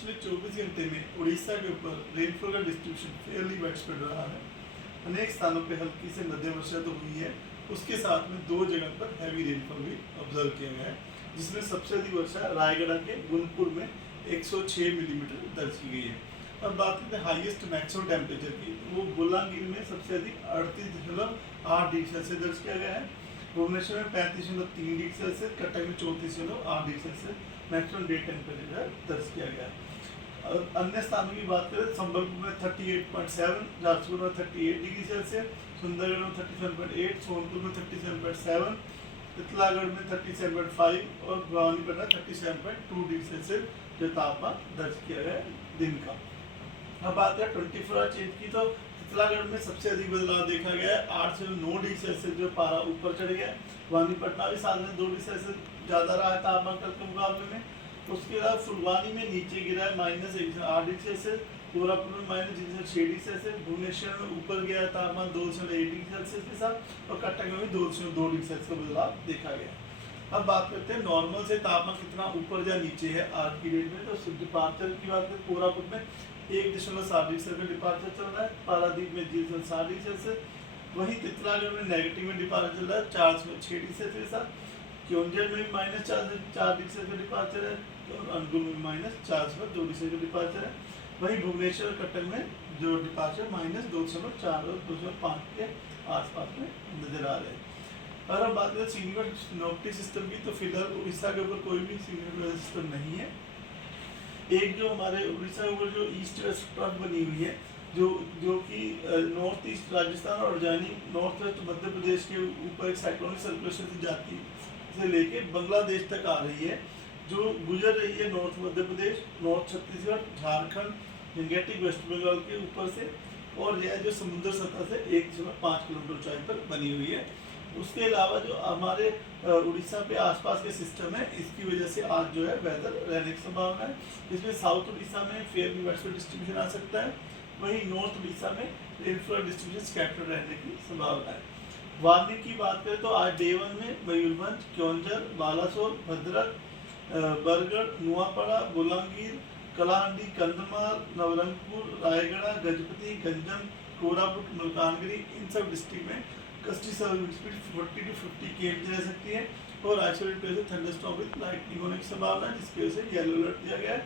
पिछले 24 घंटे में उड़ीसा के ऊपर रेनफॉल का डिस्ट्रीब्यूशन फेयरली वाइडस्प्रेड रहा है। अनेक स्थानों पे हल्की से मध्यम वर्षा तो हुई है, उसके साथ में 2 जगह पर हैवी रेनफॉल भी ऑब्जर्व किया गया है, जिसमें सबसे अधिक वर्षा रायगढ़ के गुनपुर में 106 मिलीमीटर दर्ज की गई है। अब बात करते हैं हाईएस्ट मैक्सिमम टेम्परेचर की, वो बोलांगीर में सबसे अधिक 38.8 डिग्री सेल्सियस दर्ज किया गया है। भुवनेश्वर में 35.3 डिग्री सेल्सियस, कटक में 34.8 degree Celsius maximum day temperature दर्ज किया गया है। अन्य स्थानों की बात करें, संबलपुर में 38.7, झारसुगुड़ा में 38 डिग्री सेल्सियस, सुंदरगढ़ में 37.8, सोनपुर में 37.7, तितलागढ़ में 37.5 और भवानीपटना 37.2 डिग्री सेल्सियस जो तापमान दर्ज किया गया है दिन का। अब बात करें 24 आवर चेंज की, तो तितलागढ़ में सबसे अधिक बदलाव देखा गया है, 8 से 9 डिग्री सेल्सियस जो पारा ऊपर चढ़ गया। भवानीपटना भी साथ में 2 डिग्री सेल्सियस ज़्यादा रहा है तापमान कल के मुकाबले में। उसके अलावा फुलवानी में नीचे गिरा है -1.8 डिग्री सेल्सियस, कोरापुट में -6 डिग्री सेल्सियस, भुवनेश्वर में ऊपर गया तापमान 2.1 डिग्री सेल्सियस के साथ, और कटक में भी 2.2 डिग्री सेल्सियस का बदलाव देखा गया। अब बात करते हैं नॉर्मल से तापमान कितना ऊपर या नीचे है आज की डेट में। तो डिपार्चर की बात करें, कोरापुट में 1.7 डिग्री सेल्सियस डिपार्चर चल रहा है, पारादीप में 0.7 डिग्री सेल्सियस, वहीं तितलागढ़ में नेगेटिव में डिपार्चर चल रहा है 4.6 डिग्री सेल्सियस के साथ, क्योंझर में भी -4 डिग्री सेल्सियस डिपार्चर है, और अनुगुल में -4.2 डिग्री सेल्सियस डिपार्चर है। वहीं भुवनेश्वर कटक में जो डिपार्चर -2.4 और 2.5 के आसपास में नजर आ रहे हैं। अगर हम बात करें सीनियर नोक्टी सिस्टम की, तो फिलहाल उड़ीसा के ऊपर कोई भी सीनियर सिस्टम नहीं है। एक जो हमारे उड़ीसा के ऊपर जो ईस्ट वेस्ट ट्रफ बनी हुई है, जो कि नॉर्थ ईस्ट राजस्थान और जानी नॉर्थ वेस्ट मध्य प्रदेश के ऊपर एक साइक्लोनिक सर्कुलेशन से जाती से लेके बांग्लादेश तक आ रही है, जो गुजर रही है north Madhya Pradesh, north Chhattisgarh, Jharkhand, Gangetic West Bengal के ऊपर से, और यह जो समुद्र सतह से 1.5 किलोमीटर ऊंचाई पर बनी हुई है। उसके अलावा जो हमारे उड़ीसा पे आसपास के सिस्टम है, इसकी वजह से आज जो है वेदर रहने की संभावना है। इसमें साउथ उड़ीसा में फेयरली वाइडस्प्रेड डिस्ट्रीब्यूशन आ सकता है, वहीं नॉर्थ उड़ीसा में रेनफॉल डिस्ट्रीब्यूशन स्कैटर्ड रहने की संभावना है। वार्निंग की बात करें तो आज डे 1 में मयूरभंज, क्योंझर, बालासोर, भद्रक, बरगढ़, नुआपड़ा, बोलांगीर, कलाहांडी, कंधमाल, नवरंगपुर, रायगढ़, गजपति, गंजम, कोरापुट, मलकानगिरी, इन सब डिस्ट्रिक्ट में gusty service speed 40 to 50 km रह सकती है, और आइसोलेटेड प्लेस में थंडरस्टॉर्म विद लाइटनिंग होने की संभावना है, जिसकी वजह से येलो अलर्ट दिया गया है।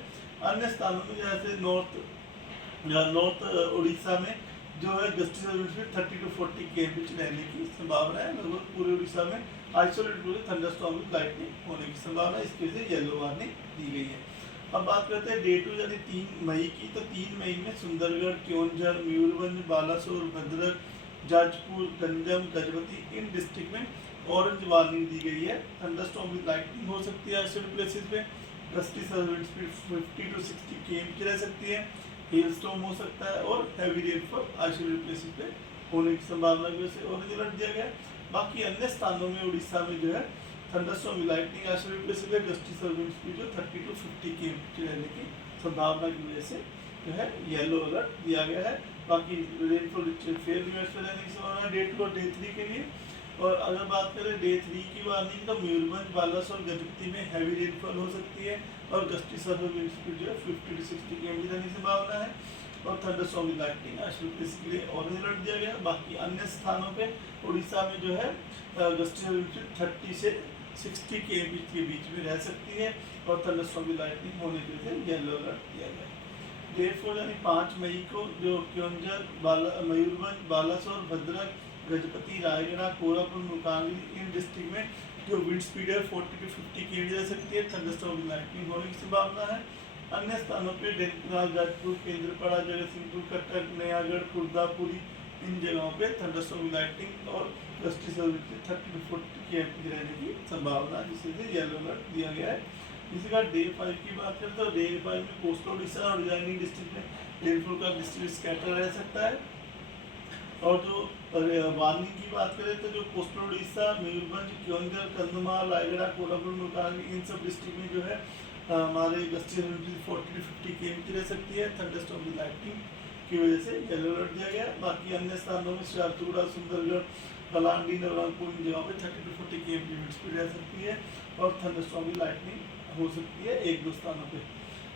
अन्य स्थानों में जैसे नॉर्थ उड़ीसा में जो है gusty service speed 30 to 40 km रहने की संभावना है। लगभग पूरे उड़ीसा में आइसोलेटेड प्लेस में थंडरस्टॉर्म विद लाइटनिंग होने की संभावना है, इसकी वजह से येलो वार्निंग दी गई है। अब बात करते हैं डे 2 यानी 3 मई की, तो 3 मई में सुंदरगढ़, क्योंझर, मयूरभंज, बालासोर, भद्रक, जाजपुर, गंजम, गजपति, इन डिस्ट्रिक्ट में ऑरेंज वार्निंग दी गई है। थंडरस्टॉर्म विद लाइटनिंग हो सकती है आइसोलेटेड प्लेसेस पे, gusty service speed 50 to 60 km की रह सकती है, हेल स्टॉर्म हो सकता है, और हैवी रेनफॉल आइसोलेटेड प्लेसेस पे होने की संभावना की वजह से ऑरेंज अलर्ट दिया गया है। बाकी अन्य स्थानों में उड़ीसा में जो है thunderstorm with lightning isolated places पे गस्टी सर्विस स्पीड जो 30 to 50 km की रहने की संभावना की वजह से जो है येलो अलर्ट दिया गया है। बाकी रेनफॉल फेयरली वाइडस्प्रेड रहने की संभावना डे 2 और डे 3 के लिए। और अगर बात करें डे 3 की वार्निंग, तो मयूरभंज, बालासोर, गजपति में हैवी रेनफॉल हो सकती है, और गस्टी सर्विस स्पीड जो है 50 to 60 km रहने की संभावना है, और थंडरस्टॉर्म विद लाइटनिंग आइसोलेटेड के लिए ऑरेंज अलर्ट दिया गया। बाकी अन्य स्थानों पे उड़ीसा में जो है गस्टी सर्विस स्पीड 30 से 60 km के बीच में रह सकती है, और थंडरस्टॉर्म विद लाइटनिंग होने की वजह से येलो अलर्ट दिया गया है। डे 4 यानी 5 मई को जो क्योंझर, मयूरभंज, बालासोर, भद्रक, गजपति, रायगढ़, कोरापुट, मुकांगली, इन डिस्ट्रिक्ट में जो विंड स्पीड है 40 to 50 km रह सकती है, थंडरस्टॉर्म विद लाइटनिंग होने की संभावना है। अन्य स्थानों पे ढेंकनाल, जाजपुर, केंद्रपाड़ा, जगतसिंहपुर, कटक, नयागढ़, खुर्दा, पुरी, इन जगहों पे थंडरस्टॉर्म विद लाइटनिंग और गस्टी सर्विस 30 to 40 km की रहने की संभावना, जिससे येलो अलर्ट दिया गया है। इसी का डे 5 की बात करें, तो डे 5 में कोस्टल उड़ीसा और उज्जैन डिस्ट्रिक्ट में रेनफॉल का डिस्ट्रीब्यूशन स्कैटर रह सकता है। और जो वार्निंग की बात करें, तो जो कोस्टल उड़ीसा, मयूरभंज, क्योंझर, कंधमाल, रायगढ़, कोरापुट, मुल्तान, इन सब डिस्ट्रिक्ट में जो है हमारे गस्ती सर्विस 40 to 50 km की रह सकती है, थंडरस्टॉर्म विद लाइटनिंग की वजह से येलो अलर्ट दिया गया। बाकी अन्य स्थानों में झारसुगुड़ा, सुंदरगढ़, कलाहांडी, नवरंगपुर, इन जगहों पे 30 to 40 km की विंड स्पीड रह सकती है, और थंडरस्टॉर्म विद लाइटनिंग हो सकती है 1-2 स्थानों पे।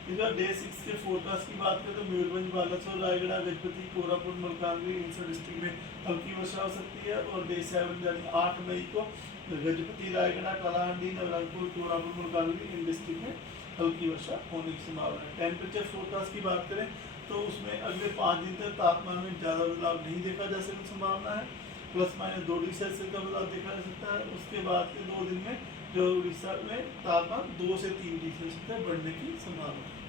इस बार डे 6 के फोरकास्ट की बात करें तो मयूरभंज, बालासोर, रायगढ़, गजपति, कोरापुट, मलकानगिरी इन सब डिस्ट्रिक्ट में हल्की वर्षा हो सकती है। और डे 7 यानी 8 मई को गजपति, रायगढ़, कलाहांडी, नवरंगपुर, कोरापुट, मलकानगिरी इन डिस्ट्रिक्ट में हल्की वर्षा होने की संभावना है। टेम्परेचर फोरकास्ट की बात करें तो उसमें अगले 5 दिन तक तापमान में ज़्यादा बदलाव नहीं देखा जा सकने की संभावना है, ±2 डिग्री सेल्सियस का बदलाव देखा जा सकता है। उसके बाद के 2 दिन में जो उड़ीसा में तापमान 2 से 3 डिग्री सेल्सियस तक बढ़ने की संभावना है।